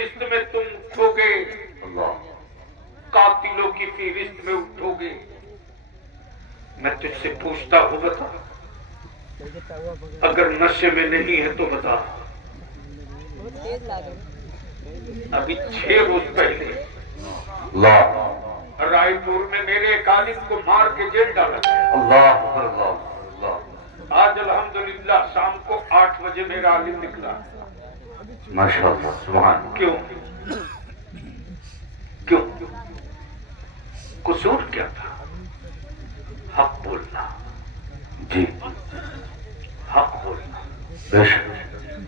फहरिस्त में तुम उठोगे, कातिलों की फहरिस्त में उठोगे। मैं तुझसे पूछता हूँ, बता, अगर नशे में नहीं है तो बता। अभी 6 रोज पहले रायपुर में मेरे एक आलिम को मार के जेल डाला। आज अल्हम्दुलिल्लाह शाम को 8 बजे मेरा आलिम निकला। माशाअल्लाह, सुभान। क्यों क्यों? कसूर क्या था? हक बोलना। जी, हक बोलना। बेशक।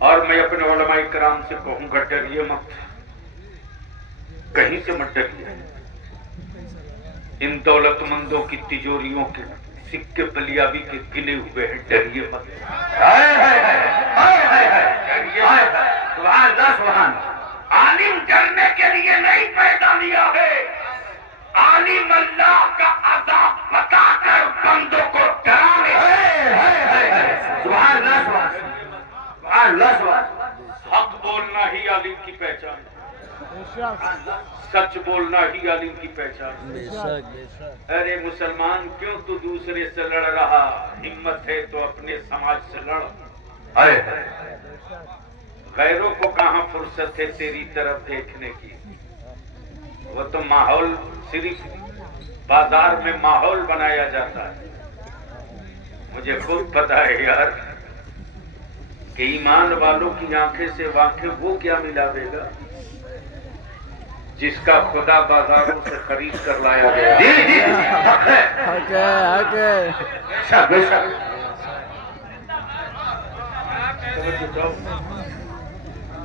और मैं अपने उलमाए कराम से कहूंगा, डरिए मत, कहीं से मत डरिए। इन दौलतमंदों की तिजोरियों के सिक्के बलियाबी के गिने हुए हैं, डरिए मत। सुभान। आलिम डरने के लिए नहीं पैदा लिया है, आलिम अल्लाह का अज़ाब बताकर बंदों को डराने। हक बोलना ही आलिम की पहचान है, सच बोलना ही आलिम की पहचान है। अरे मुसलमान, क्यों तू दूसरे से लड़ रहा? हिम्मत है तो अपने समाज से लड़। गैरों को कहाँ फुर्सत है तेरी तरफ देखने की? वो तो माहौल, सिर्फ बाजार में माहौल बनाया जाता है। मुझे खुद पता है यार कि ईमान वालों की आंखें से वांखे वो क्या मिलावेगा जिसका खुदा बाजारों से खरीद कर लाया गया। जी जी, हक है।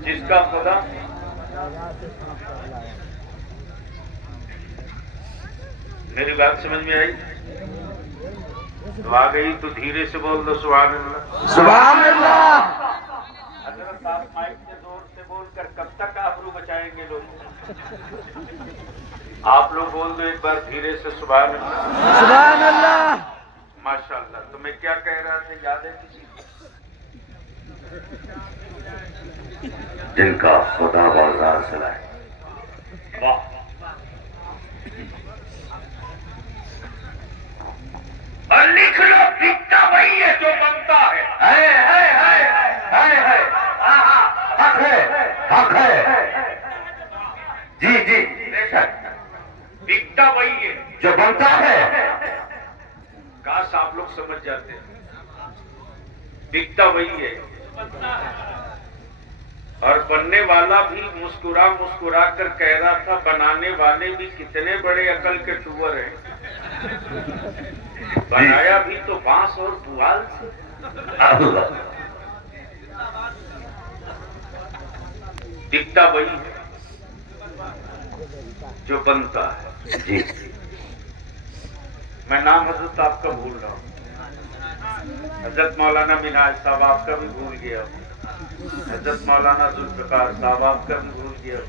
जिसका खुदा मेरी बात समझ में आई? तो आ गई तो धीरे से बोल दो, सुभान अल्लाह। सुभान अल्लाह। हजरत आप माइक से जोर से बोलकर कब तक आबरू बचाएंगे लोग? आप लोग बोल दो एक बार धीरे से, सुभान अल्लाह। सुभान अल्लाह। माशाअल्लाह। तो मैं क्या कह रहा था, याद है किसी को? जिनका खुदा बाजार से लाए। वाह, और लिख लो, बिकता वही है जो बनता है। हक है। जी जी, बेशक। बिकता वही है जो बनता है। काश आप लोग समझ जाते हैं, बिकता वही है। और बनने वाला भी मुस्कुरा मुस्कुरा कर कह रहा था, बनाने वाले भी कितने बड़े अकल के टूवर हैं, बनाया भी तो बांस और पुआल से। दिखता वही है जो बनता है। जी, मैं नाम हजरत आपका भूल रहा हूँ, हजरत मौलाना मिनाज साहब आपका भी भूल गया, हजरत मौलाना जुल्फिकार साहब आपका भी भूल गया,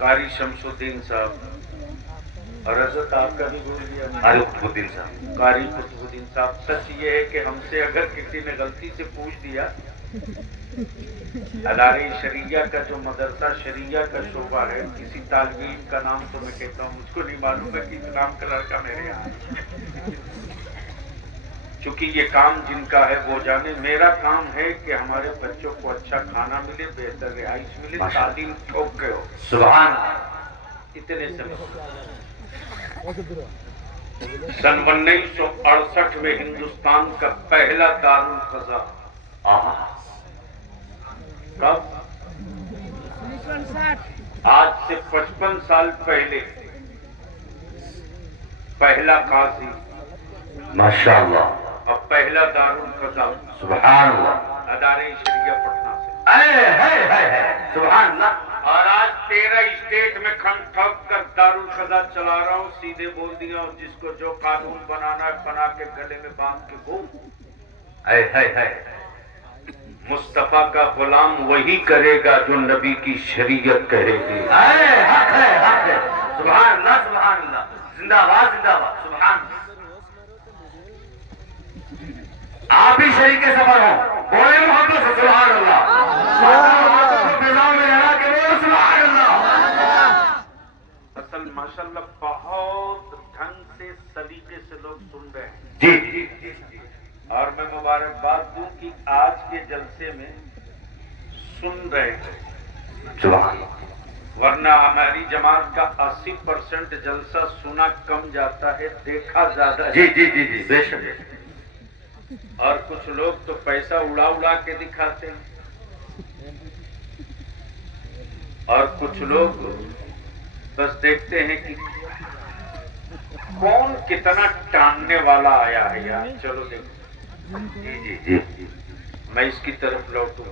कारी शमसुद्दीन साहब, और हजरत आपका भी भूल गया, कारी कुतुबुद्दीन साहब। सच ये है कि हमसे अगर किसी ने गलती से पूछ दिया, अदारे शरिया का जो मदरसा शरिया का शोबा है, किसी तालिब इल्म का नाम तो मैं कहता हूँ, मुझको नहीं मालूम है कि इस नाम का लड़का मेरे यहाँ। चूंकि ये काम जिनका है वो जाने, मेरा काम है कि हमारे बच्चों को अच्छा खाना मिले, बेहतर रिहाइश मिले, तालीम ठोक के हो। सुभान। इतने से सन 1968 में हिंदुस्तान का पहला दारुल क़ज़ा, कब? आज से 55 साल पहले पहला काजी, माशाअल्लाह। और पहला दारुल क़ज़ा, सुभान अल्लाह। अदारे शरिया पटना से। सुभान अल्लाह। और आज 13 स्टेट में खन ठग कर दारुल क़ज़ा चला रहा हूँ, सीधे बोल दिया, और जिसको जो कानून बनाना है बना के गले में बांध के घूम। मुस्तफा का गुलाम वही करेगा जो नबी की शरीयत कहेगी। हक है। सुभान अल्लाह, सुभान अल्लाह। जिंदाबाद, जिंदाबाद। सुभान। आप ही शरीके सफर हो, बोले मोहब्बत से सुभान अल्लाह। फिजाओं में लहरा मुबारकबाद दूं कि आज के जलसे में सुन रहे थे, सुभान वरना हमारी जमात का 80% जलसा सुना कम जाता है, देखा ज्यादा है। जी जी जी जी बेशक। और कुछ लोग तो पैसा उड़ा उड़ा के दिखाते हैं, और कुछ लोग बस देखते हैं कि कौन कितना टांगने वाला आया है यार, चलो देखो। जी जी जी जी मैं इसकी तरफ लौटूं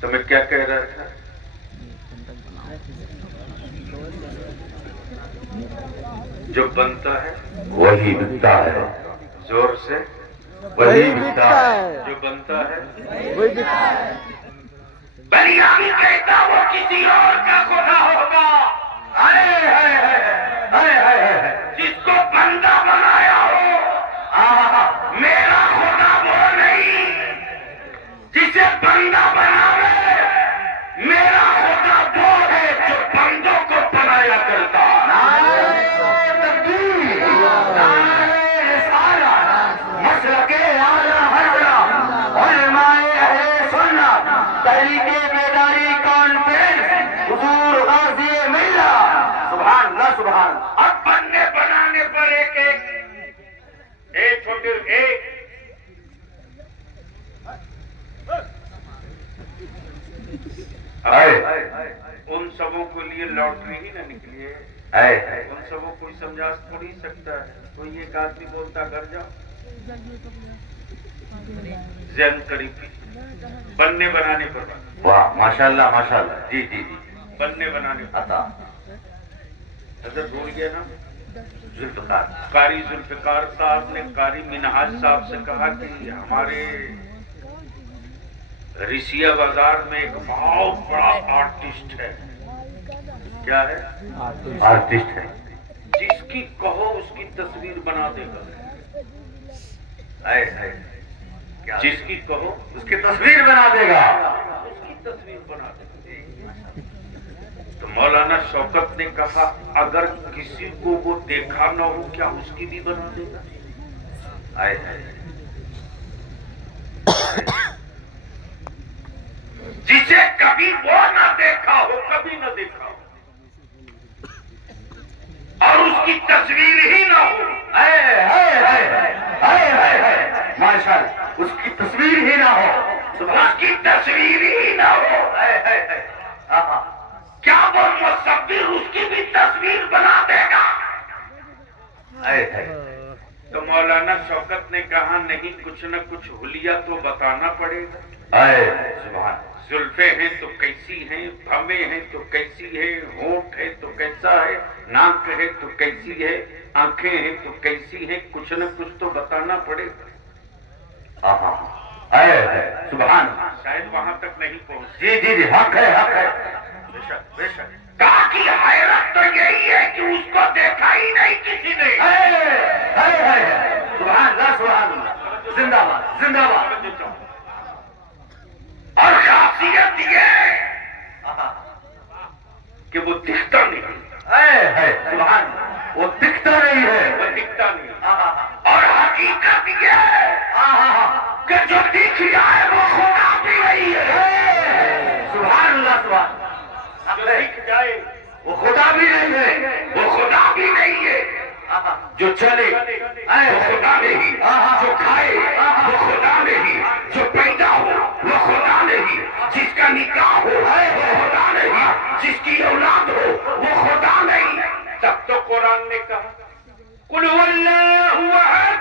तो मैं क्या कह रहा था, जो बनता है वही बिकता है, जोर से, वही बिकता है, जो बनता है वही दिखा बलियानी कहता वो किसी और का खुदा होगा। हाय हाय हाय हाय हाय हाय। जिसको बंदा बनाया हो मेरा खुदा वो नहीं, जिसे बंदा बनावे मेरा खुदा वो है जो बंदों को बनाया करता। मसलके आला हज़रत उलमाए अहले सुन्नत तहरीके बेदारी कॉन्फ्रेंस हुजूर गाज़ी मिल्ला। सुभान अल्लाह सुभान। अब बनने बनाने पर एक छोटे एक उन सबों के लिए लॉटरी ही ना निकली है, उन सबों कोई समझा थोड़ी सकता है। कोई एक आदमी बोलता घर जाओ, जैन करीबी बनने बनाने पर बात। वाह माशाल्लाह माशाल्लाह। जी जी जी बनने बनाने पर अता अगर भूल गया ना, जुल्फ़िकार कारी जुल्फ़िकार साहब ने कारी मिनहाज साहब से कहा कि हमारे रिसिया बाजार में एक बहुत बड़ा आर्टिस्ट है। क्या है? आर्टिस्ट है। जिसकी कहो उसकी तस्वीर बना देगा। आए आए क्या जिसकी कहो उसकी तस्वीर बना देगा। उसकी तस्वीर बना देगा। तो मौलाना शौकत ने कहा अगर किसी को वो देखा न हो क्या उसकी भी बना देगा? आए आए जिसे कभी वो ना देखा हो, कभी न देखा हो, और उसकी तस्वीर ही ना हो, माशाल्लाह उसकी तस्वीर ही ना हो, उसकी तस्वीर ही ना हो, क्या वो मुसव्विर उसकी भी तस्वीर बना देगा? तो मौलाना शौकत ने कहा नहीं, कुछ न कुछ हुलिया तो बताना पड़ेगा। सुभान। जुल्फे हैं तो कैसी हैं, भवे हैं तो कैसी है, होंठ है तो कैसा है, नाक है तो कैसी है, आंखें हैं तो कैसी हैं, कुछ न कुछ तो बताना पड़ेगा। सुभान। शायद वहां तक नहीं पहुंच। जी जी जी हक है हक है। बेशक बेशक। कहा कि हैरत तो यही है कि उसको देखा ही नहीं किसी ने। सुभान अल्लाह सुभान अल्लाह। जिंदाबाद जिंदाबाद। और खासियत ये कि वो दिखता नहीं। सुभान। वो दिखता नहीं है, वो दिखता नहीं। और हकीकत ये कि जो दिख जाए वो खुदा भी नहीं है। सुभान अल्लाह सुभान। जो दिख जाए वो खुदा भी नहीं है, वो खुदा भी नहीं है। जो चले वो खुदा नहीं, जो खाए वो खुदा नहीं, जो पैदा हो वो खुदा नहीं, जिसका निकाह हो वो खुदा नहीं, जिसकी औलाद हो वो खुदा नहीं। तब तो कुरान ने कहा कुल हुवल्लाहु अहद,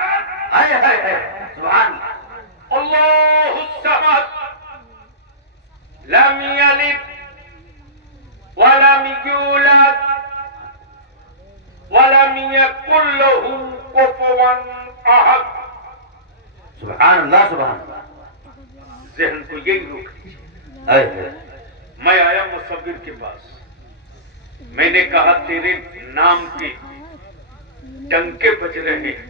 सुभान अल्लाहुस समद, लम यलिद वलम यूलद वलम यकुल लहू कुफुवन अहद। सुभान अल्लाह सुभान। ज़हन को यही रोक लीजिए। मैं आया मुसव्विर के पास, मैंने कहा तेरे नाम के टंके बज रहे हैं,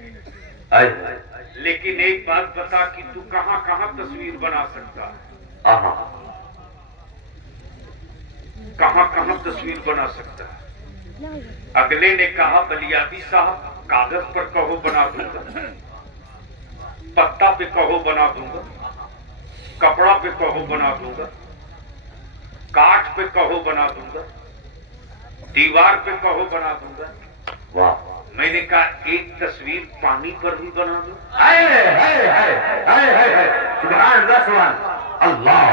लेकिन एक बात बता कि तू कहां कहां तस्वीर बना सकता है, कहां कहां तस्वीर बना सकता है। अगले ने कहा बलियादी साहब कागज पर कहो बना दूंगा। पत्ता पे कहो बना दूंगा, कपड़ा पे कहो बना दूंगा, काठ पे कहो बना दूंगा, दीवार पे कहो बना दूंगा। वाह, मैंने कहा एक तस्वीर पानी पर भी बना दूं। हाय हाय हाय हाय हाय हाय, सुभान अल्लाह, सुभान अल्लाह।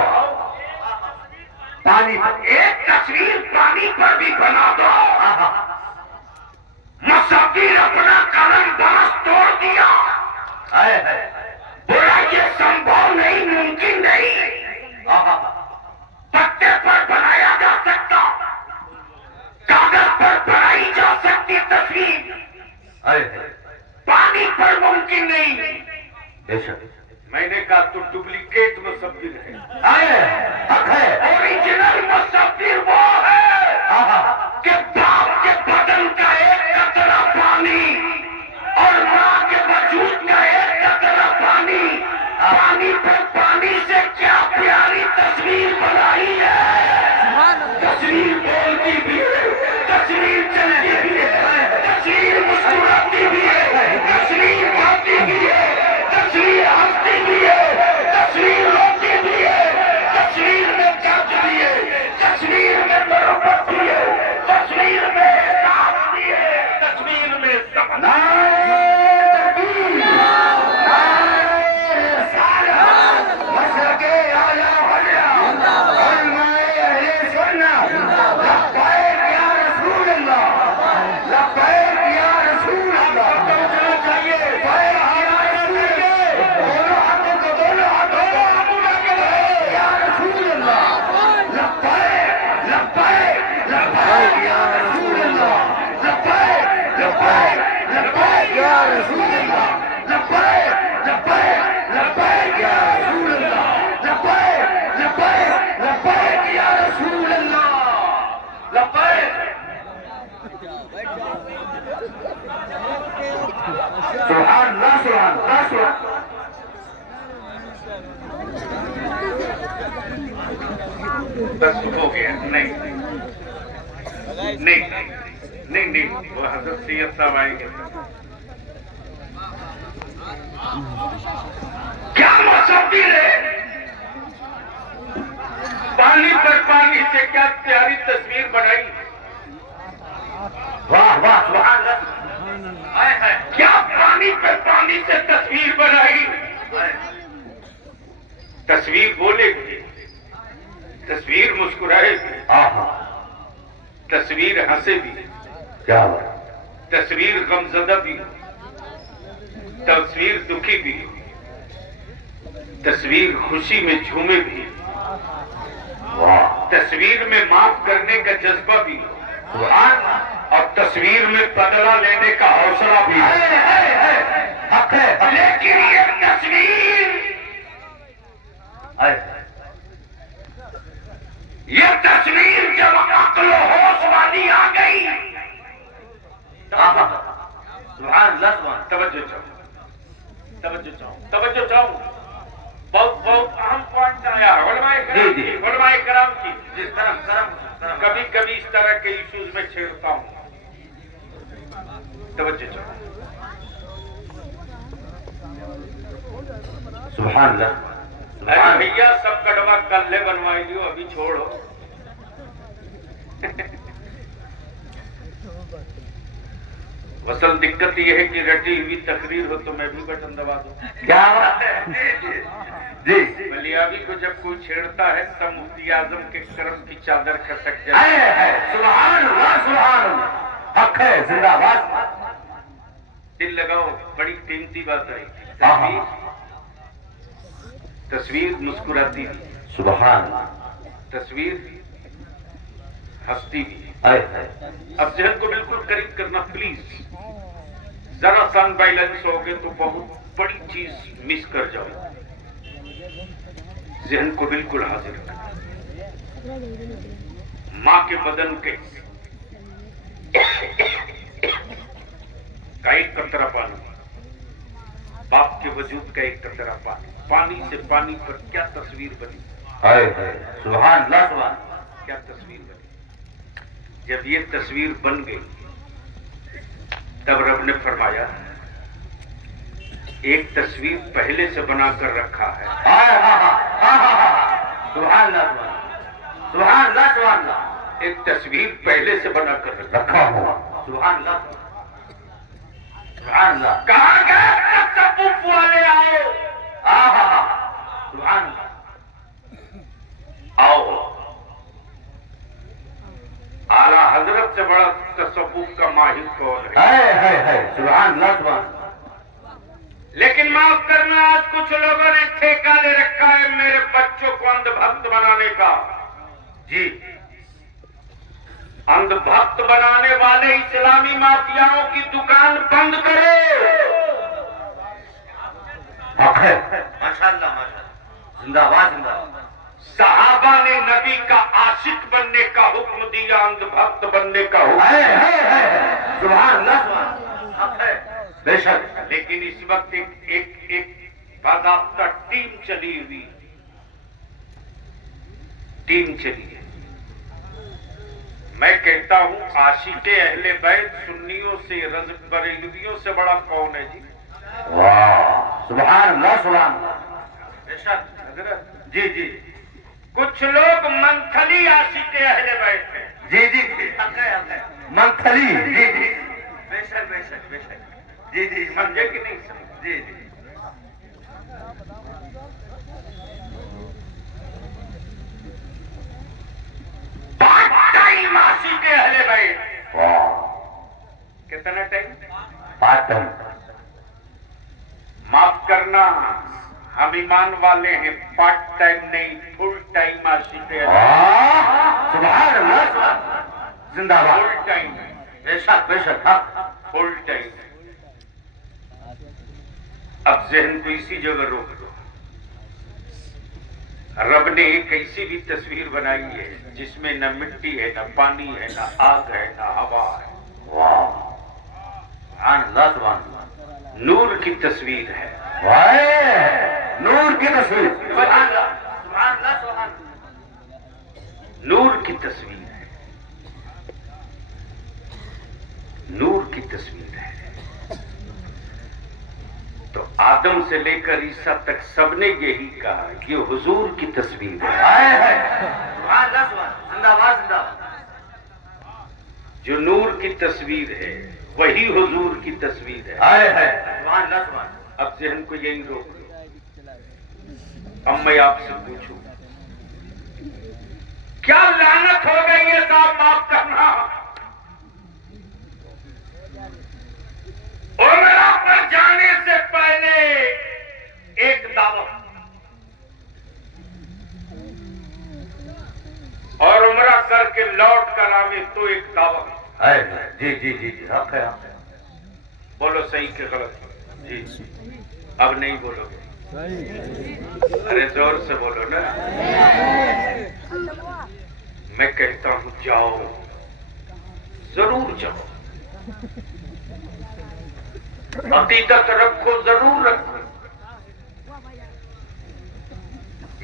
पानी पर एक तस्वीर पानी पर भी बना दो। मुसव्विर अपना कलम बरस तोड़ दिया, हाय हाय, बोला ये संभव नहीं, मुमकिन नहीं, पत्ते पर बनाया जा सकता, कागज पर बनाई जा सकती तस्वीर, हाय, पानी पर मुमकिन नहीं। बेशक। मैंने कहा तो डुप्लीकेट मुसव्विर है, हाय, हक है। ओरिजिनल मुसव्विर वो है कि बाप के बदन का एक कतरा पानी और माँ के वजूद का एक कतरा पानी, पानी पर पानी से क्या प्यारी तस्वीर बनाई है। तस्वीर बोलती भी है, तस्वीर चलती भी है, तस्वीर मुस्कुराती भी है, तस्वीर गाती भी है, तस्वीर हंसती भी है, तस्वीर रोती भी है, तस्वीर में जांच भी है, तस्वीर में बराबर भी है, तस्वीर में एहसास भी है, तस्वीर में समझ। बस हो गया। नहीं नहीं नहीं नहीं, वो हजरत सैयद साहब आएंगे। क्या मुसव्विर है, पानी पर पानी से क्या प्यारी तस्वीर बनाई। वाह वाह, सुभान अल्लाह। हाय हाय, क्या पानी पर पानी से तस्वीर बनाई। तस्वीर बोलेगी, तस्वीर मुस्कुराए भी, तस्वीर हंसे भी, क्या बात, तस्वीर गमजदा भी, तस्वीर दुखी भी, तस्वीर खुशी में झूमे भी, वाह, तस्वीर में माफ करने का जज्बा भी, और तस्वीर में बदला लेने का हौसला भी। हक है। लेकिन ये तस्वीर, ये तस्वीर जब अक्ल होश वाली आ गई, सुभान अल्लाह, सुभान। तवज्जो चाहूं, बहुत अहम पॉइंट आया उलमाए कराम की। कभी कभी इस तरह के इश्यूज में छेड़ता हूं, तवज्जो चाहूं। सुभान अल्लाह। अरे भैया, सब कड़वा कल्ले बनवाई लियो, अभी छोड़ो। असल दिक्कत यह है कि रटी हुई तकरीर हो तो मैं भी बटन दबा दूं। क्या बात है जी। मलियावी को जब कोई छेड़ता है तब मुफ्ती आजम के करम की चादर खसक जाती है। सुभान अल्लाह, सुभान अल्लाह। हक है, जिंदाबाद। दिल लगाओ, बड़ी कीमती बात है। तस्वीर मुस्कुराती भी, सुभान, तस्वीर हंसती भी। अब जहन को बिल्कुल करीब करना प्लीज, जरा सा अनबैलेंस हो गए तो बहुत बड़ी चीज मिस कर जाओ। जहन को बिल्कुल हाजिर रखना। माँ के बदन के का एक कतरा पानी, बाप के वजूद का एक कतरा पानी, पानी से पानी पर क्या तस्वीर बनी। सुभान अल्लाह, सुभान। क्या तस्वीर बनी। जब ये तस्वीर बन गई तब रब ने फरमाया ایک تصویر پہلے سے بنا کر رکھا ہے. سبحان اللہ سبحان اللہ سبحان اللہ. ایک تصویر پہلے سے بنا کر رکھا ہوا. سبحان اللہ سبحان اللہ. کہاں گئے تصوف والے؟ آؤ. سبحان اللہ. آؤ. اعلیٰ حضرت سے بڑا تصوف کا ماہر کون ہے؟ سبحان اللہ سبحان. لیکن معاف کرنا، آج کچھ لوگوں نے ٹھیکہ لے رکھا ہے میرے بچوں کو اندھ بھکت بنانے کا. جی اندھ بھکت بنانے والے اسلامی مافیاؤں کی دکان بند کرو. ماشاء اللہ زندہ باد زندہ باد. صحابہ نے نبی کا عاشق بننے کا حکم دیا، اندھ بھکت بننے کا حکم. سبحان اللہ سبحان. بے شک. لیکن اس وقت ایک باضابطہ ٹیم چلی ہوئی ہے. میں کہتا ہوں عاشق اہل بیت سنیوں سے رزق بریلویوں سے بڑا کون ہے جی؟ واہ سبحان اللہ سبحان اللہ. بے شک حضرت. جی جی. کچھ لوگ منتھلی عاشق اہل بیت ہیں. جی جی منتھلی. جی جی بے شک بے شک بے شک. جی جی سمجھے کہ نہیں سمجھے؟ جی جی. ٹائم عاشق اہل بیت. واہ کتنا ٹائم؟ Part time. معاف کرنا، ہم ایمان والے ہیں، پارٹ ٹائم نہیں، فل ٹائم عاشق اہل بیت. سبحان اللہ سبحان. زندہ باد. Full time. بے شک بے شک. Full time. اب ذہن کو اسی جگہ روک دو. رب نے ایک ایسی بھی تصویر بنائی ہے جس میں نہ مٹی ہے، نہ پانی ہے، نہ آگ ہے، نہ ہوا ہے. واہ سبحان اللہ سبحان اللہ. نور کی تصویر ہے. نور کی تصویر. سبحان اللہ سبحان اللہ سبحان. نور کی تصویر ہے. نور کی تصویر ہے. تو آدم سے لے کر عیسیٰ تک سب نے یہی کہا یہ حضور کی تصویر ہے. سبحان اللہ سبحان. زندہ باد زندہ باد. جو نور کی تصویر ہے وہی حضور کی تصویر ہے. سبحان اللہ سبحان. اب ذہن کو یہی روک لو. اب میں آپ سے پوچھوں کیا لعنت ہو گئی ہے صاحب؟ معاف کرنا، عمرہ پر جانے سے پہلے ایک دعوت اور عمرہ کر کے لوٹ کر آوے تو ایک دعوت. جی جی جی جی. حق ہے. بولو صحیح کہ غلط؟ جی. اب نہیں بولو گے؟ ارے زور سے بولو نا. میں کہتا ہوں جاؤ، ضرور جاؤ. عقیدت رکھو، ضرور رکھو.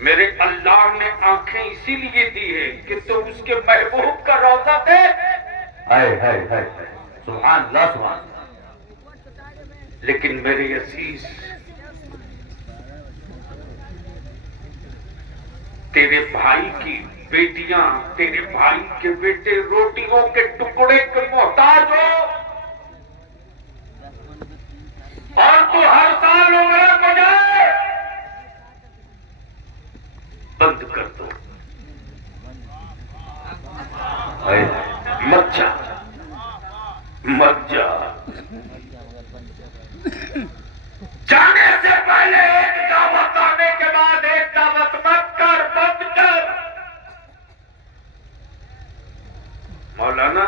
میرے اللہ نے آنکھیں اسی لیے دی ہے کہ تم اس کے محبوب کا روضہ دیکھ. سبحان اللہ سبحان. لیکن میرے عزیز، تیرے بھائی کی بیٹیاں، تیرے بھائی کے بیٹے روٹیوں کے ٹکڑے کے محتاج ہو اور تو ہر سال عمرہ کو جائے. بند کر دو. مت جا، مت جا. جانے سے پہلے ایک دعوت، آنے کے بعد ایک دعوت. مت کر، بند کر. مولانا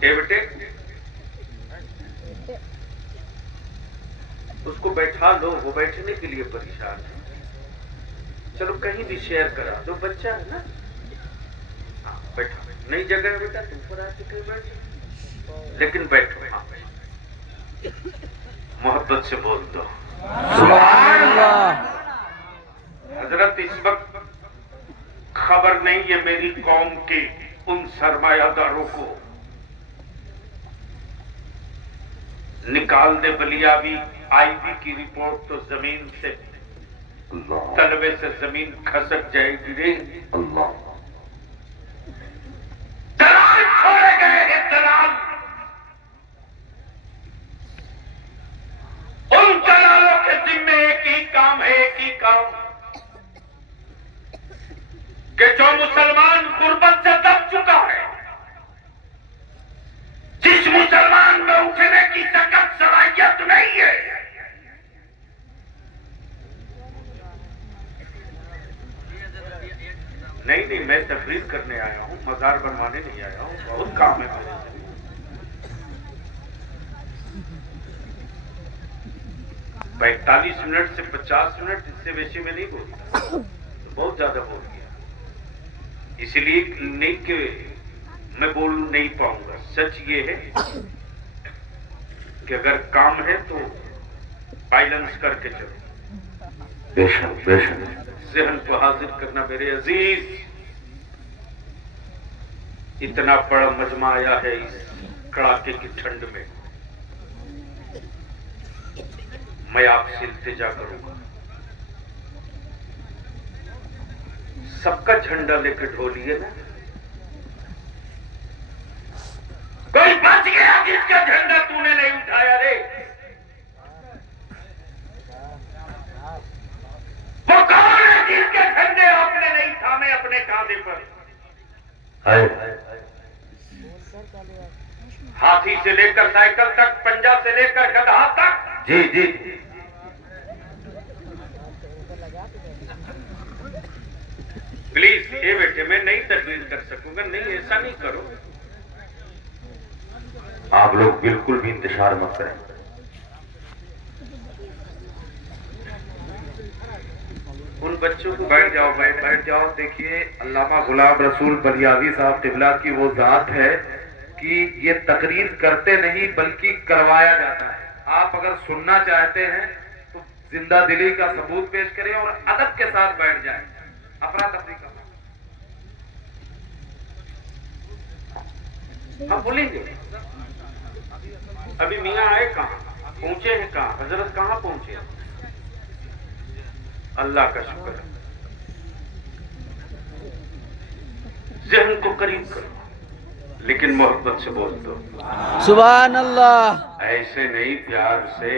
اے بیٹے، اس کو بیٹھا لو، وہ بیٹھنے کے لیے پریشان ہے. چلو کہیں بھی شیئر کرا دو، بچہ ہے نا. بیٹھا، نئی جگہ ہے بیٹا، تم پر آ کے کہیں بیٹھ، لیکن بیٹھو. محبت سے بول دو سبحان اللہ. حضرت اس وقت خبر نہیں ہے میری قوم کی ان سرمایہ داروں کو निकाल दे बलियाबी आईबी की रिपोर्ट तो जमीन से तलबे से जमीन खसक जाएगी रे। दलाल छोड़े गए हैं, दलाल। उन दलालों के जिम्मे एक ही काम है, एक ही काम कि जो मुसलमान गुर्बत से दब चुका है, जिस मुसलमान में उठने की सख्त सलाहियत नहीं है, नहीं, मैं तकरीर करने आया हूँ, मजार बनवाने नहीं आया हूँ, बहुत काम है मेरे से। 45 मिनट से 50 मिनट इससे बेशी में नहीं बोलता, तो बहुत ज्यादा बोल गया। इसलिए नहीं कि मैं बोल नहीं पाऊंगा। सच ये है कि अगर काम है तो बाइलेंस करके चलो। बेशक बेशक। जहन को हाजिर करना मेरे अजीज। इतना बड़ा मजमा आया है इस कड़ाके की ठंड में, मैं आपसे इल्तिजा करूंगा, सबका झंडा लेकर ढोलिए ना। कोई बच गया जिसका झंडा तूने नहीं उठाया रे? वो कौन है जिसके झंडे आपने नहीं थामे अपने कांधे पर? हाथी से लेकर साइकिल तक, पंजा से लेकर गधा तक। जी जी। प्लीज ये बेटे, मैं नहीं तकरीर कर सकूंगा, नहीं ऐसा नहीं करो। आप लोग बिल्कुल भी इंतजार मत करें। उन बच्चों को बैठ जाओ भाई, बैठ जाओ। देखिए, अल्लामा गुलाम रसूल बलियावी साहब क़िबला की वो जात है कि ये तकरीर करते नहीं बल्कि करवाया जाता है। आप अगर सुनना चाहते हैं तो जिंदा दिली का सबूत पेश करें और अदब के साथ बैठ जाएं। अफरा तफरी का हम बोलेंगे। अभी मियाँ आए कहाँ, पहुंचे हैं कहाँ, हजरत कहाँ पहुंचे? अल्लाह का शुक्र है। जहन को करीब करो, लेकिन मोहब्बत से बोल दो। सुभान अल्लाह, ऐसे नहीं, प्यार से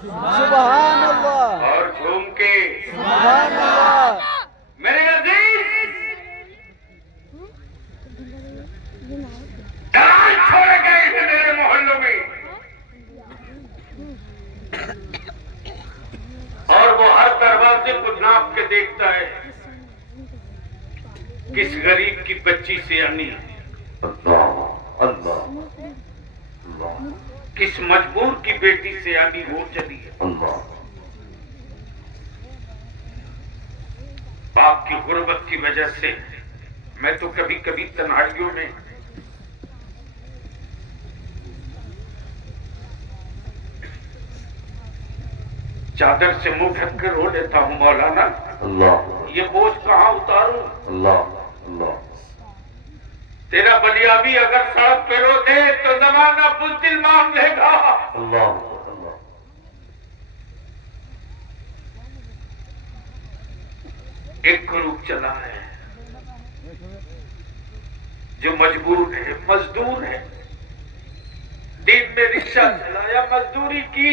सुभान अल्लाह, और झूम के। सुभान अल्लाह। मेरे अजीज, दलाल छोड़े गए हैं मेरे मोहल्लों में, और वो हर दरवाजे को नाप के देखता है किस गरीब की बच्ची से अमी है, अल्लाह अल्लाह अल्लाह, किस मजबूर की बेटी से अमी हो चली है। अल्लाह। बाप की गुर्बत की वजह से मैं तो कभी कभी तन्हाइयों में चादर से मुंह ढक कर रो लेता हूँ, मौलाना अल्लाह ये बोझ कहाँ उतारूं? अल्लाह अल्लाह। तेरा बलियाबी अगर सड़क पे रो दे तो जमाना बुज़दिल मांग लेगा। अल्लाह अल्लाह। एक ग्रुप चला है जो मजबूर है, मजदूर है, दिन में रिक्शा चलाया, मजदूरी की,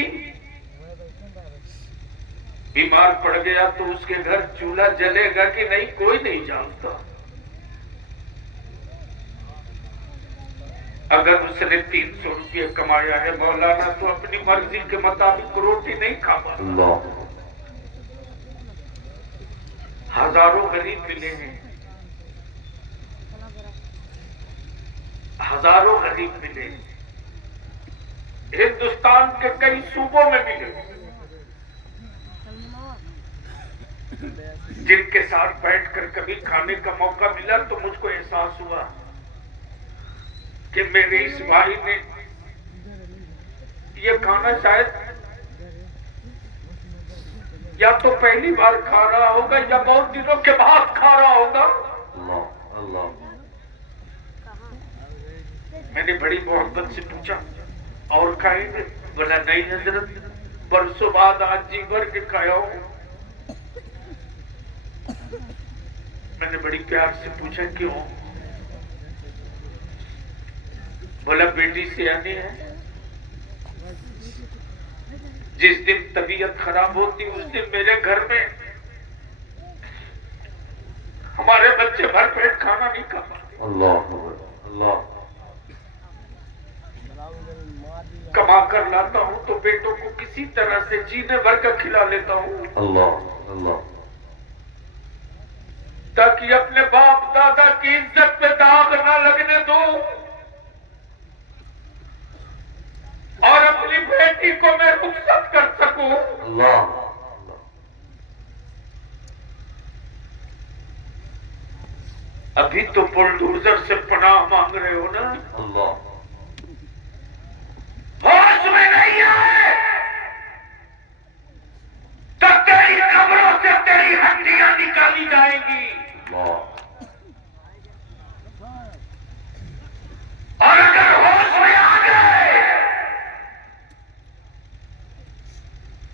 बीमार पड़ गया तो उसके घर चूल्हा जलेगा कि नहीं कोई नहीं जानता। अगर उसने 300 रुपये कमाया है मौलाना तो अपनी मर्जी के मुताबिक रोटी नहीं खा पाता। अल्लाह। हजारों गरीब मिले हैं, हजारों गरीब मिले, हिंदुस्तान के कई सूबों में मिले, जिनके साथ बैठकर कभी खाने का मौका मिला तो मुझको एहसास हुआ कि मेरे इस भाई ने ये खाना शायद या तो पहली बार खा रहा होगा या बहुत दिनों के बाद खा रहा होगा। अल्लाह अल्लाह। मैंने बड़ी मोहब्बत से पूछा और खाएंगे? बोला नहीं हजरत, बरसों बाद आज जी भर के खाया हूं। मैंने बड़ी प्यार से पूछा क्यों? बोला बेटी सियानी है, जिस दिन तबीयत खराब होती उस दिन मेरे घर में हमारे बच्चे भर पेट खाना नहीं खा पाते। अल्लाह अल्लाह। कमा कर लाता हूं तो बेटों को किसी तरह से जीने भर का खिला लेता हूं, अल्लाह अल्लाह। ताकि अपने बाप दादा की इज्जत पे दाग न लगने दो और अपनी बेटी को मैं रुखसत कर सकूं। अल्लाह। अभी तो बुलडोजर से पनाह मांग रहे हो ना, अल्लाह। होश में नहीं आए तो तेरी कब्रों से तेरी हड्डियां निकाली जाएंगी। अल्लाह। और अगर होश में आ गए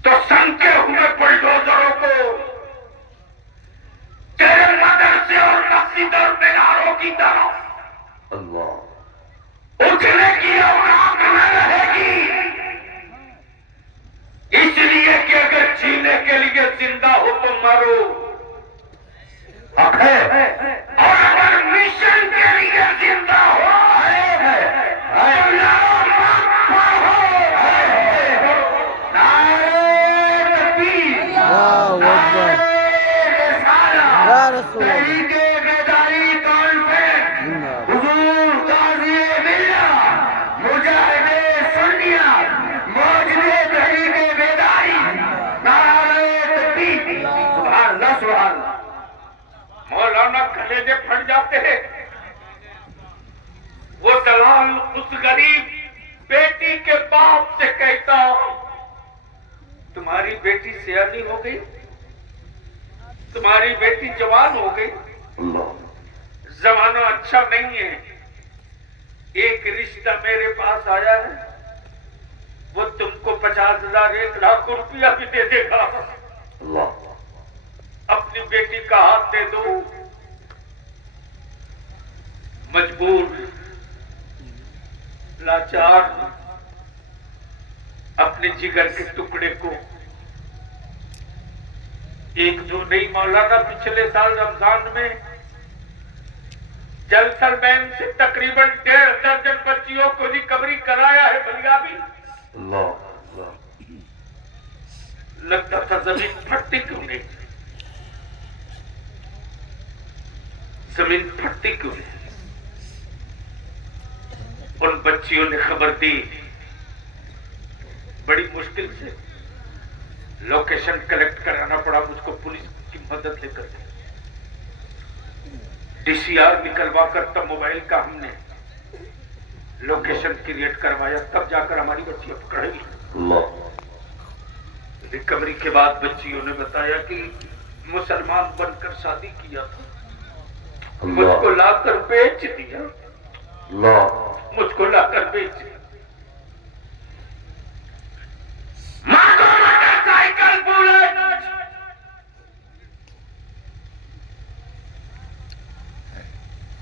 तो संके हुए बुलडोजरों को तेरे मदरसे और मस्जिद और मीनारों की तरफ अल्लाह। उठने की औकात न रहेगी। इसलिए कि अगर जीने के लिए जिंदा हो तो मरो, हक है। और अगर मिशन के लिए जिंदा हो तो लड़ो मत पढ़ो। नारे तकबीर, अल्लाहु अकबर। या रसूल अल्लाह। तहरीके बेदारी कॉन्फ्रेंस, हुजूर गाज़ी मिल्लत, मुजाहिदे सुन्निया, मौजूदे तहरीके बेदारी, नारे तकबीर। सुभान अल्लाह, सुभान अल्लाह। मौलाना कलेजे फट जाते हैं। वो दलाल उस गरीब बेटी के बाप से कहता, तुम्हारी बेटी सियानी हो गई, तुम्हारी बेटी जवान हो गई, जमाना अच्छा नहीं है, एक रिश्ता मेरे पास आया है, वो तुमको 50,000 1,00,000 रुपया भी दे देगा। अपनी बेटी का हाथ दे दो। मजबूर, लाचार, अपने जिगर के टुकड़े को एक जो नहीं मौलाना पिछले साल रमजान में जलसलमैन से तकरीबन 1.5 दर्जन बच्चियों को रिकवरी कराया है बलियाबी। लगता था जमीन फटती क्यों नहीं, जमीन फटती क्यों नहीं। उन बच्चियों ने खबर दी, बड़ी मुश्किल से लोकेशन कलेक्ट कराना पड़ा मुझको, पुलिस की मदद लेकर के DCR निकलवा कर तब मोबाइल का हमने लोकेशन क्रिएट करवाया, तब जाकर हमारी बच्चियां पकड़ेगी। रिकवरी के बाद बच्चियों ने बताया कि मुसलमान बनकर शादी किया था, मुझको लाकर बेच दिया, मुझको लाकर बेच दिया। मांगो मोटरसाइकिल बुलेट,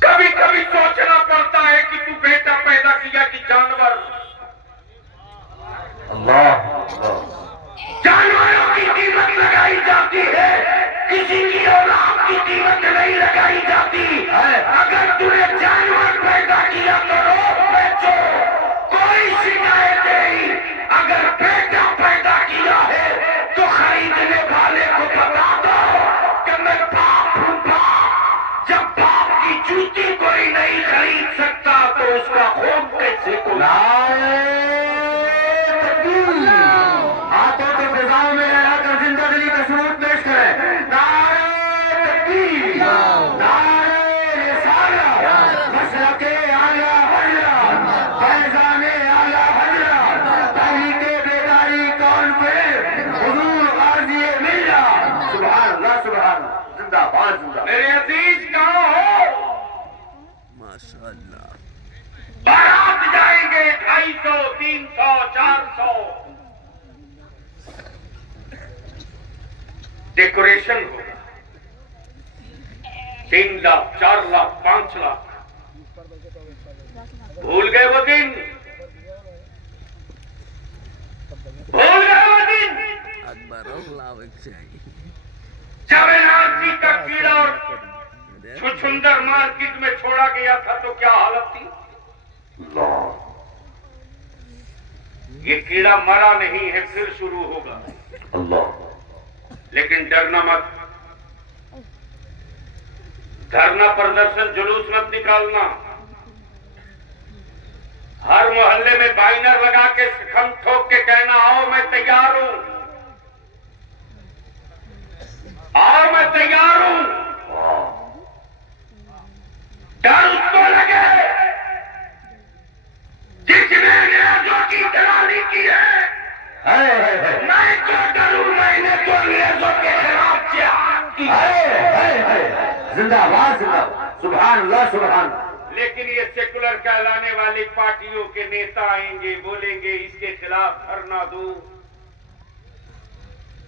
कभी कभी सोचना पड़ता है कि तू बेटा पैदा किया कि जानवर। जानवरों की कीमत लगाई जाती है, किसी की औलाद की कीमत नहीं लगाई जाती। अगर तूने जानवर पैदा किया तो रोक बेचो, कोई शिकायत नहीं। अगर बेटा पैदा किया है तो खरीदने वाले को बता दो कि मैं बाप हूं बाप। जब बाप की जूती कोई नहीं खरीद सकता तो उसका खून कैसे को हाथों के फिजाओं में लहराकर जिंदगी का सबूत पेश करें। नारे तकबीर, नारे रिसालत, मसलके आला हज़रत, फैज़ाने आला हज़रत, तहरीके बेदारी कॉन्फ्रेंस, हुजूर गाज़ी मिल्लत। सुभान अल्लाह, सुभान अल्लाह, जिंदाबाद जिंदाबाद। मेरे अजीज कहाँ हो? माशाअल्लाह। बारात जाएंगे गए 250, 300, 400। डेकोरेशन होगा 3 लाख, 4 लाख, 5 लाख। भूल गए वो दिन, भूल गए वो दिन जब एनआरसी का कीड़ा और छुछुंदर मार्केट में छोड़ा गया था तो क्या हालत थी। ये कीड़ा मरा नहीं है, फिर शुरू होगा। लेकिन डरना मत, धरना प्रदर्शन जुलूस मत निकालना। हर मोहल्ले में बाइनर लगा के खम ठोक के कहना आओ मैं तैयार हूं, आओ मैं तैयार हूं। डर उसको लगे जिसने अंग्रेजों की दलाली की है। मैं तो डरूं, मैंने तो अंग्रेजों के खिलाफ जिहाद की है। जिंदाबाद जिंदाबाद, सुभान अल्लाह सुभान। लेकिन ये सेकुलर कहलाने वाली पार्टियों के नेता आएंगे, बोलेंगे इसके खिलाफ धरना दो,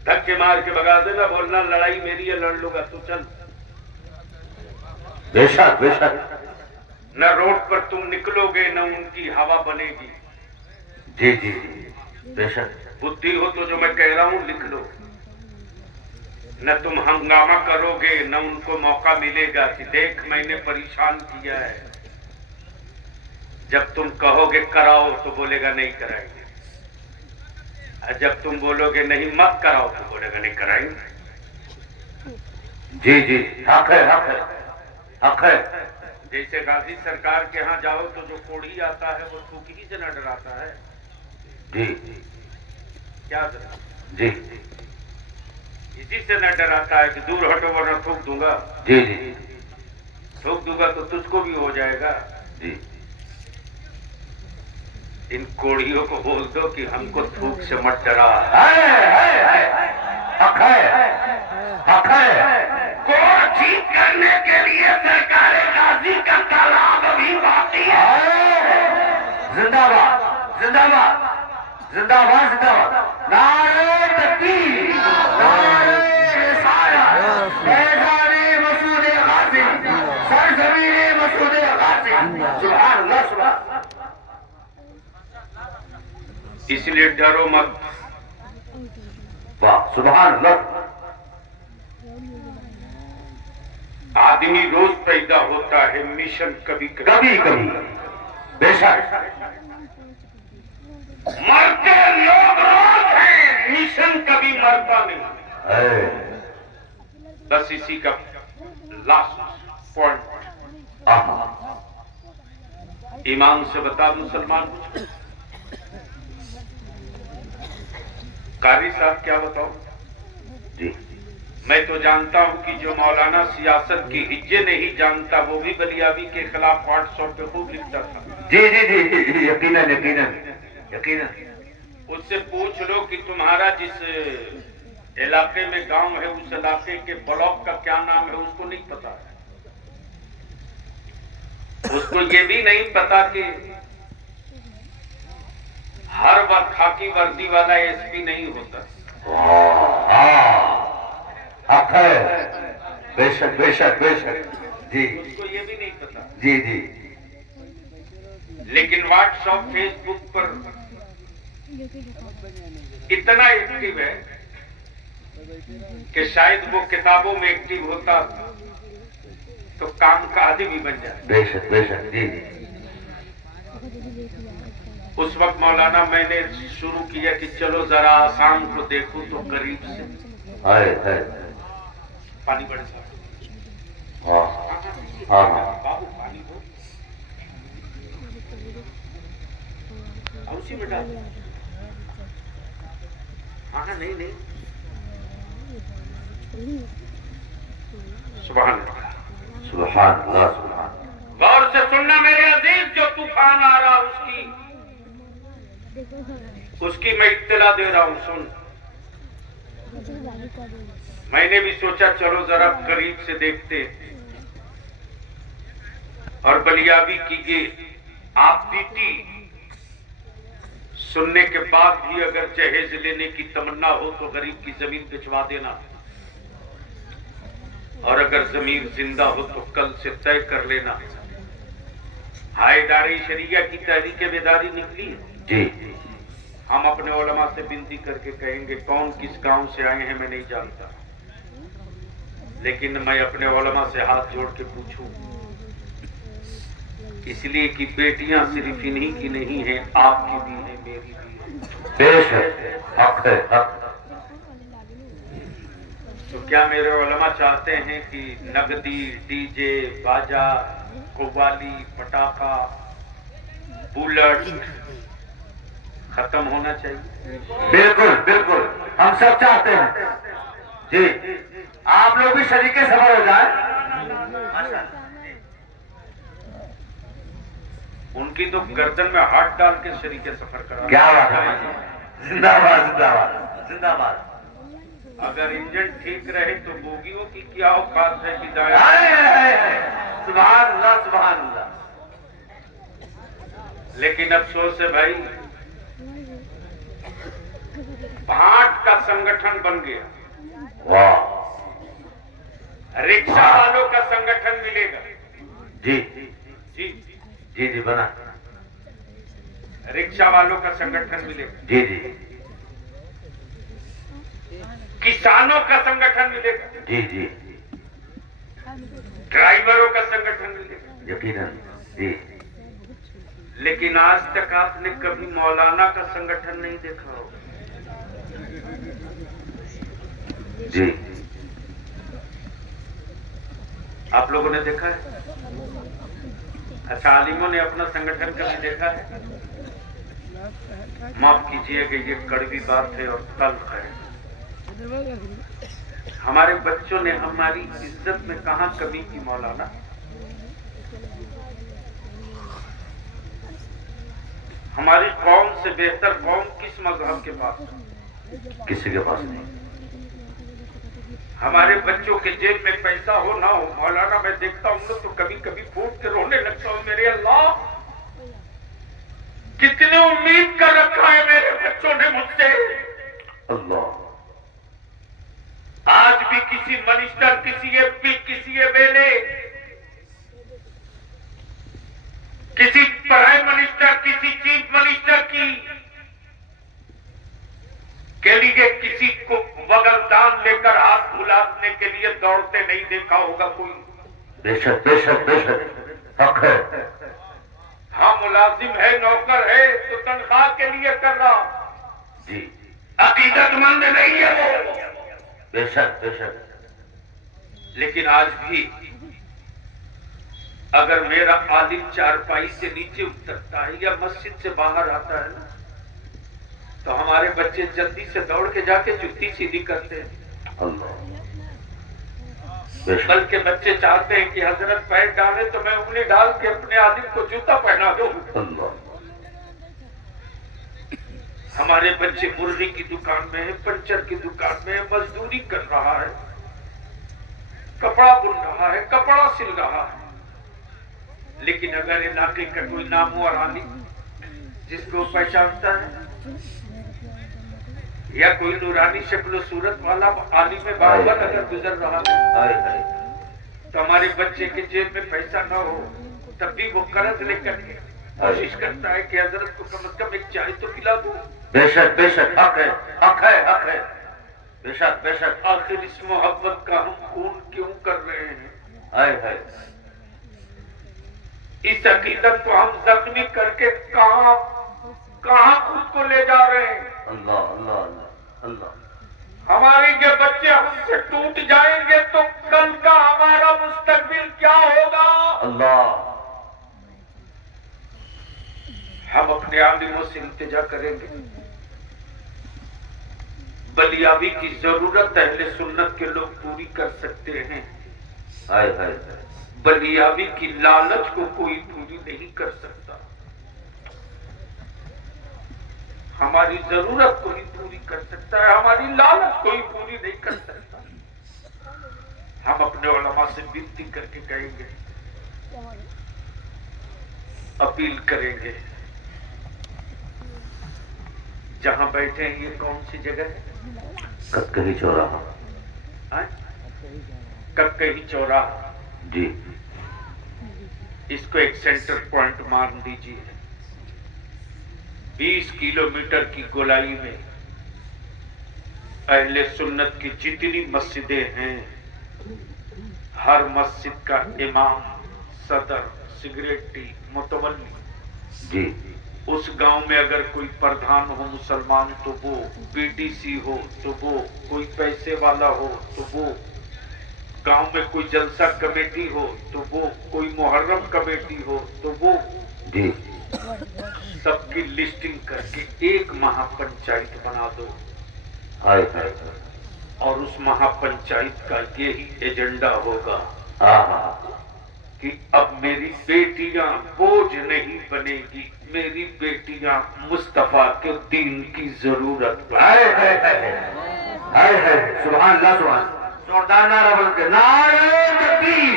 धक्के मार के भगा देना, बोलना लड़ाई मेरी है, लड़ लूंगा तू चल। बेशक बेशक। न रोड पर तुम निकलोगे न उनकी हवा बनेगी। जी जी बेशक। बुद्धि हो तो जो मैं कह रहा हूं लिख लो। न तुम हंगामा करोगे न उनको मौका मिलेगा कि देख मैंने परेशान किया है। जब तुम कहोगे कराओ तो बोलेगा नहीं कराएंगे, और जब तुम बोलोगे नहीं मत कराओ तो बोलेगा नहीं कराएंगे। जी जी हक है हक है हक है। जैसे गाजी सरकार के यहाँ जाओ तो जो कोढ़ी आता है वो थूक ही से न डराता है। जी क्या डरा? जी इसी से न डराता है कि दूर हटो वरना थूक दूंगा। जी जी थूक दूंगा तो तुझको भी हो जाएगा। जी। इन कोढ़ियों को बोल दो कि हमको थूक से मत डरा। हक है हक है। को ठीक करने के लिए सरकार गाजी का तालाब अभी बाकी है। जिंदाबाद जिंदाबाद जिंदाबाद जिंदाबाद। नारे तकबीर, नारे रिसालत, फैज़ाने मसूद गाज़ी, सरज़मीने मसूद गाज़ी। सुभान अल्लाह सुभान। इसलिए डरो मत। वाह सुभान अल्लाह। आदमी रोज पैदा होता है, मिशन कभी कभी कभी बेशक। मरते लोग रोज हैं, मिशन कभी मरता नहीं। बस इसी का लास्ट पॉइंट। ईमान से बता मुसलमान। कारी साहब क्या बताओ जी। मैं तो जानता हूं कि जो मौलाना सियासत की हिज्जे नहीं जानता वो भी बलियावी के खिलाफ व्हाट्सएप पे खूब लिखता था। जी जी जी यकीनन यकीनन यकीनन। उससे पूछ लो कि तुम्हारा जिस इलाके में गांव है उस इलाके के ब्लॉक का क्या नाम है, उसको नहीं पता है। उसको ये भी नहीं पता कि हर वक्त खाकी वर्दी वाला एसपी नहीं होता। हक है बेशक बेशक बेशक। जी उसको ये भी नहीं पता। जी जी। लेकिन व्हाट्सएप फेसबुक पर इतना एक्टिव है कि शायद वो किताबों में एक्टिव होता तो काम का आदि भी बन जाए। बेशक बेशक जी जी। उस वक्त मौलाना मैंने शुरू किया कि चलो जरा आसाम को देखूं तो करीब से। है पानी बड़े साहब। हाँ हाँ बाबू पानी हो उसी में डाल। हाँ नहीं नहीं। सुभान अल्लाह सुभान अल्लाह सुभान। गौर से सुनना मेरे अजीज, जो तूफान आ रहा उसकी मैं इत्तला दे रहा हूं, सुन। मैंने भी सोचा चलो जरा करीब से देखते और बलियावी की ये आप बीती सुनने के बाद भी अगर जहेज लेने की तमन्ना हो तो गरीब की जमीन भिजवा देना, और अगर जमीन जिंदा हो तो कल से तय कर लेना। हायदारी शरिया की तहरीक बेदारी निकली है जी। हम अपने उलमा से विनती करके कहेंगे, कौन किस गांव से आए हैं मैं नहीं जानता, लेकिन मैं अपने उलमा से हाथ जोड़ के पूछूं, इसलिए कि बेटियां सिर्फ इन्हीं की नहीं हैं, आपकी भी है, मेरी भी है। बेशक हक है, हक। तो क्या मेरे उलमा चाहते हैं कि नगदी, डीजे, बाजा, कव्वाली, पटाखा, बुलेट खत्म होना चाहिए? बिल्कुल बिल्कुल, हम सब चाहते हैं जी। आप लोग भी शरीके सफर हो जाए। उनकी तो गर्दन में हाथ डाल के शरीके सफर करा। क्या बात है, जिंदाबाद जिंदाबाद जिंदाबाद। अगर इंजन ठीक रहे तो बोगियों की क्या औकात है कि दाएं। सुभान अल्लाह सुभान अल्लाह। लेकिन अफसोस है भाई, भाट का संगठन बन गया, वाह। रिक्शा वालों का संगठन मिलेगा। जी जी जी जी बना। रिक्शा वालों का संगठन मिलेगा, जी जी किसानों का संगठन मिलेगा, जी जी ड्राइवरों का संगठन मिलेगा। यकीनन जी। लेकिन आज तक आपने कभी मौलाना का संगठन नहीं देखा होगा। जी आप लोगों ने देखा है? अच्छा, आलिमों ने अपना संगठन कभी देखा है? माफ कीजिएगा, ये कड़वी बात है और तल्ख है। हमारे बच्चों ने हमारी इज्जत में कहां कमी की मौलाना? हमारी कौम से बेहतर कौम किस मजहब के पास है? किसी के पास नहीं। हमारे बच्चों के जेब में पैसा हो ना हो, मौलाना मैं देखता हूँ तो कभी कभी फूट के रोने लगता हूँ। मेरे अल्लाह, कितनी उम्मीद कर रखा है मेरे बच्चों ने मुझसे। अल्लाह। आज भी किसी मिनिस्टर, किसी एमपी, किसी एमएलए, किसी प्राइम मिनिस्टर, किसी चीफ मिनिस्टर के लिए किसी को बगलदान लेकर हाथ बुलाने के लिए दौड़ते नहीं देखा होगा कोई। बेशक बेशक बेशक हक है। हाँ, मुलाजिम है, नौकर है तो तनख्वाह के लिए कर रहा जी। अकीदतमंद नहीं है वो। बेशक बेशक। लेकिन आज भी अगर मेरा आलिम चारपाई से नीचे उतरता है या मस्जिद से बाहर आता है ना, तो हमारे बच्चे जल्दी से दौड़ के जाके जुत्ती सीधी करते हैं। अल्लाह। बल्कि बच्चे चाहते हैं कि हजरत पैर डाले तो मैं उंगली डाल के अपने आलिम को जूता पहना दूं। अल्लाह। हमारे बच्चे मुर्गी की दुकान में है, पंचर की दुकान में है, मजदूरी कर रहा है, कपड़ा बुन रहा है, कपड़ा सिल रहा है। लेकिन अगर इलाके का कोई नामवर आलिम जिसको पहचानता है, या कोई नूरानी शक्ल सूरत वाला आलिम में बाबर अगर गुजर रहा है, तो हमारे बच्चे के जेब में पैसा न हो तब भी वो कर्ज लेकर के कोशिश करता है कि हजरत को कम से कम एक चाय तो पिला दो। बेशक बेशक हक है, हक है, हक है। बेशक बेशक। आखिर इस मोहब्बत का हम खून क्यों कर रहे हैं? हाय हाय। इस अकीदत को हम जख्मी करके कहां खुद को ले जा रहे हैं? अल्लाह अल्लाह अल्लाह अल्लाह। हमारे ये बच्चे हमसे टूट जाएंगे तो कल का हमारा मुस्तकबिल क्या होगा? अल्लाह। हम अपने आलिमों से इल्तिजा करेंगे। बलियाबी की जरूरत अहले सुन्नत के लोग पूरी कर सकते हैं। हाय हाय। बलियाबी की लालच को कोई पूरी नहीं कर सकता। हमारी जरूरत को ही पूरी कर सकता है, हमारी लालच को ही पूरी नहीं कर सकता। हम अपने उलमा से विनती करके कहेंगे, अपील करेंगे, जहां बैठे हैं ये कौन सी जगह है? कतकही चौराहा। हाँ? कक्कही चौराहा। जी। इसको एक सेंटर पॉइंट मान दीजिए। 20 किलोमीटर की गोलाई में अहले सुन्नत की जितनी मस्जिदें हैं, हर मस्जिद का इमाम, सदर, सिगरेटी, मुतवल्ली, जी। उस गांव में अगर कोई प्रधान हो मुसलमान तो वो, बीडीसी हो तो वो, कोई पैसे वाला हो तो वो, गांव में कोई जलसा कमेटी हो तो वो, कोई मुहर्रम कमेटी हो तो वो, जी। सबकी लिस्टिंग करके एक महापंचायत बना दो। हाय हाय। और उस महापंचायत का यही एजेंडा होगा कि अब मेरी बेटियां बोझ नहीं बनेगी, मेरी बेटियां मुस्तफा के दीन की जरूरत हाय हाय हाय हाय हाय। सुभान अल्लाह, सुभान। जोरदार नारा बोल के नारे तकबीर।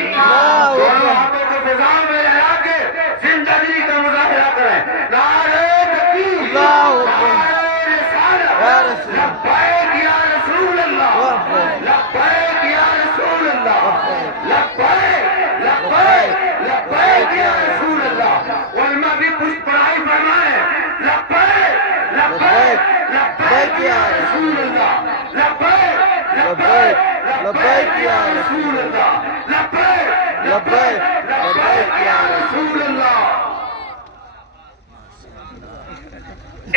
दोनों हाथों को फिजा में लगा के जिंदगी का मुजाहिरा करें। नारे तकबीर। नारे रिसालत। लब्बैक या रसूल अल्लाह। लब्बैक या रसूल अल्लाह। लब्बैक लब्बैक लब्बैक या रसूल अल्लाह। उलमा भी कुछ पढ़ाई फरमाए। लब्बैक लब्बैक लब्बैक या रसूल अल्लाह। लब्बैक लब्बैक लब्बैक या रसूल अल्लाह। लब्बैक लब्बैक लब्बैक या रसूल अल्लाह।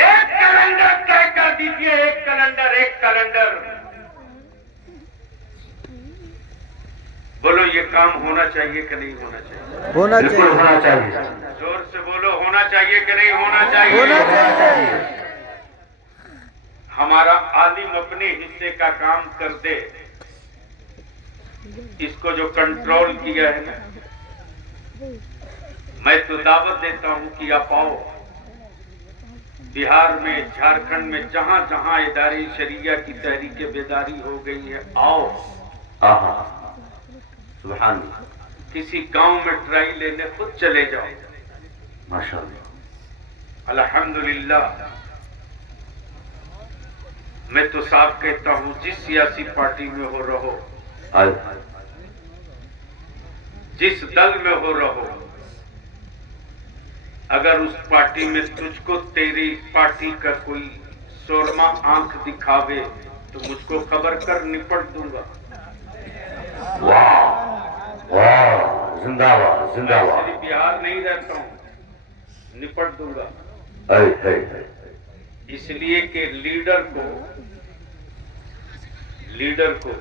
एक कैलेंडर तय कर दीजिए, एक कैलेंडर, एक कैलेंडर। बोलो ये काम होना चाहिए कि नहीं होना चाहिए? होना बिल्कुल चाहिए, होना चाहिए। जोर से बोलो, होना चाहिए कि नहीं होना चाहिए? होना चाहिए। हमारा आलिम अपने हिस्से का काम कर दे। इसको जो कंट्रोल किया है ना, मैं तो दावत देता हूं कि आप आओ। बिहार में, झारखंड में, जहां जहां इदारे शरिया की तहरीक बेदारी हो गई है, आओ। आहा, सुभान अल्लाह। किसी गांव में ट्राई लेने खुद चले जाओ। माशाअल्लाह। अल्हम्दुलिल्लाह। मैं तो साफ कहता हूं, जिस सियासी पार्टी में हो रहो, हाय। जिस दल में हो रहो, अगर उस पार्टी में तुझको तेरी पार्टी का कोई शोरमा आंख दिखावे तो मुझको खबर कर, निपट दूंगा। वाह वाह, जिंदाबाद जिंदाबाद। सिर्फ बिहार नहीं रहता हूं, निपट दूंगा। हाय हाय हाय। इसलिए कि लीडर को